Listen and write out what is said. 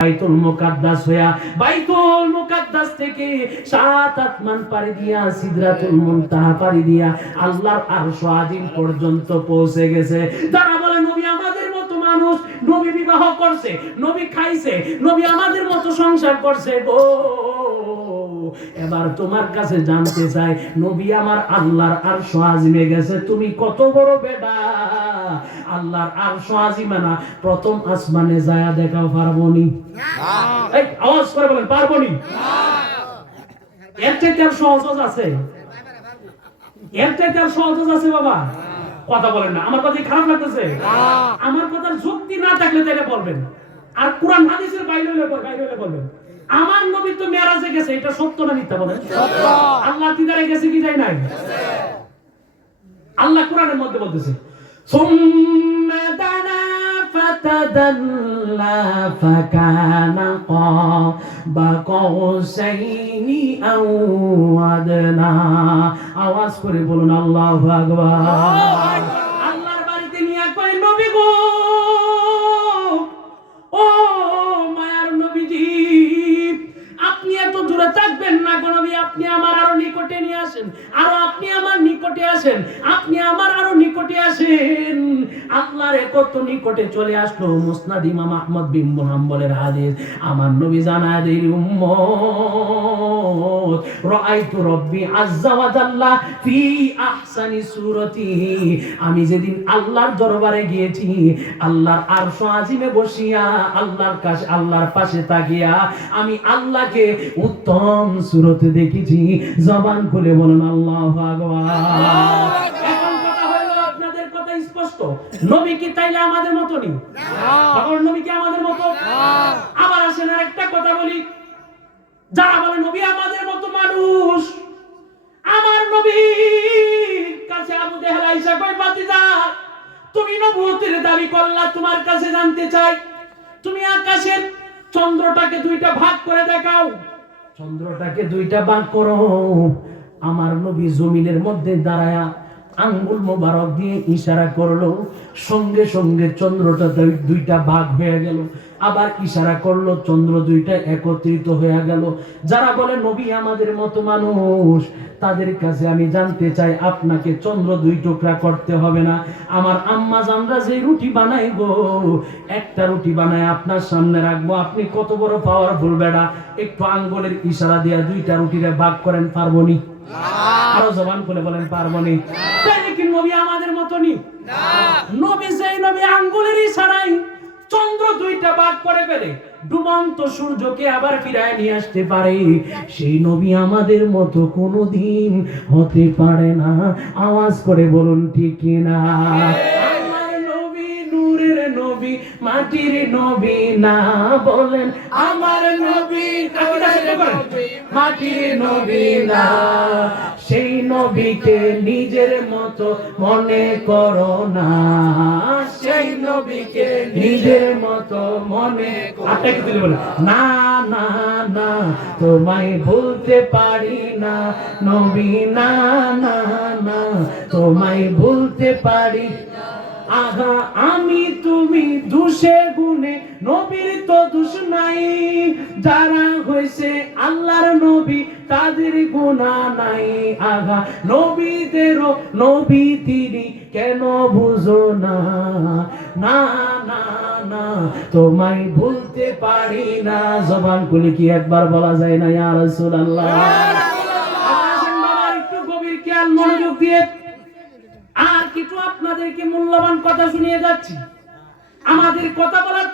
বাইতুল মুকাদ্দাস হইয়া বাইতুল মুকাদ্দাস থেকে 7 আসমান পাড়ি দিয়া সিদরাতুল মুনতাহা পাড়ি দিয়া আল্লাহর আরশ আজিম পর্যন্ত পৌঁছে গেছে। যারা বলে নবী আমাদের মতো মানুষ, নবী বিবাহ করছে, নবী খাইছে, নবী আমাদের মতো সংসার করছে গো, এবার তোমার কাছে জানতে চাই, নবী আমার আল্লাহর আরশ আজিমে গেছে, তুমি কত বড় বেটা? আল্লাহর আরশ আজিমে না, প্রথম আসমানে যায়া দেখাও পারবনি? এই আওয়াজ করে বলেন পারবনি? এর থেকে আর সহজ আছে? এর থেকে আর সহজ আছে বাবা? কথা বলেন না, আমার কথা খারাপ লাগতেছে? আমার কথার যুক্তি না থাকলে তাহলে বলবেন, আর কোরআন হাদিসের বাইরে হলে বলবেন। আমার নবী তো মেরাজে গেছে, এটা সত্য না মিথ্যা বলেন? সত্য। আল্লাহ দিদারে গেছে কি যায় নাই? আল্লাহ কোরআনের মধ্যে বলতেছে সুম্মা দানা ফাতাদাল্লা ফাকানা কাবা কাউসাইনি আও আদনা। আওয়াজ করে বলুন আল্লাহু আকবার। আল্লাহর বাড়িতে নিয়ে কয় নবী গো, ও মায়ার নবীজি, আপনি এত দূরে থাকবেন না গো নবী, আপনি আমার আরো নিকটে নিয়ে আসেন, আর আপনি আমার নিকটে আসেন, আপনি আমার আরো নিকটে আসেন। আল্লাহর কত নিকটে চলে আসলো। মুসনাদ ইমাম আহমদ বিন হাম্বলের হাদিস, আমার নবী জানায় দেই উম্মত, রাআইতু রব্বি আযজা ওয়া জাল্লা ফি আহসানি সূরাতিহি, আমি যেদিন আল্লাহর দরবারে গিয়েছি, আল্লাহর আরশ আজিমে বসিয়া আল্লাহর পাশে তাকিয়া আমি আল্লাহকে উত্তম সূরতে দেখেছি। জবান খুলে বলুন আল্লাহু আকবার। এখন কথা হলো, আপনাদের কথা স্পষ্ট, নবী কি তাইলে আমাদের মত নি? তখন নবী কি আমাদের মত? আবার আসেন আরেকটা কথা বলি, যারা বলে নবী আমাদের মতো মানুষ, আমার নবীর কাছে আবু জেহেল আয়েশা কই বাতিজা, তুমি নবুয়তের দাবি করলা, তোমার কাছে জানতে চাই, তুমি আকাশের চন্দ্রটাকে দুইটা ভাগ করে দেখাও, চন্দ্রটাকে দুইটা ভাগ করো। আমার নবী জমিনের মধ্যে দাঁড়ায়া আঙ্গুল মোবারক দিয়ে ইশারা করলো, সঙ্গে সঙ্গে চন্দ্রটা দুইটা ভাগ হয়ে গেল। আবার ইশারা করলো, চন্দ্র দুইটা একত্রিত হয়ে গেল। যারা বলে নবী আমাদের মতো মানুষ, তাদের কাছে আমি জানতে চাই, আপনাকে চন্দ্র দুই টুকরা করতে হবে না। আমার আম্মা জানরা যে রুটি বানাই গো, একটা রুটি বানায় আপনার সামনে রাখবো, আপনি কত বড় পাওয়ারফুল বেটা, একটু আঙ্গুলের ইশারা দিয়ে দুইটা রুটিরে ভাগ করেন, পারবনি? আরো জবান খুলে বলেন পারবনি? তাহলে কি নবী আমাদের মতো নি? নবী সেই নবী আঙ্গুলের ইশারায় চন্দ্র দুইটা ভাগ করে ফেলে, ডুবন্ত সূর্যকে আবার ফিরায় নিয়ে আসতে পারে, সেই নবী আমাদের মতো কোনোদিন হতে পারে না। আওয়াজ করে বলুন ঠিক কিনা? আমার নবী নূরের নবী, মাটির নবী না, বলেন আমার নবী মাটির নবী না, সেই নবীকে নিজের মতো মনে করো না, সেই নবীকে নিজের মতো মনে না, না না, তোমায় ভুলতে পারি না নবী, না না না, তোমায় ভুলতে পারি। আহা আমি তুমি দোষে গুণে, নবীর তো দোষ নাই, যারা হয়েছে আল্লাহর নবী তাদের গুনাহ নাই। আহা নবীদেরও নবী তিনি, কেন বুঝো না? না না না, তোমায় ভুলতে পারি না। জবান খুলে কি একবার বলা যায় না ইয়া রাসূলুল্লাহ? একটু গভীর খেয়াল মনোযোগ দিয়ে আর কিছু আপনাদেরকে মূল্যবান কথা শুনিয়ে যাচ্ছি। আমাদের কথা বলার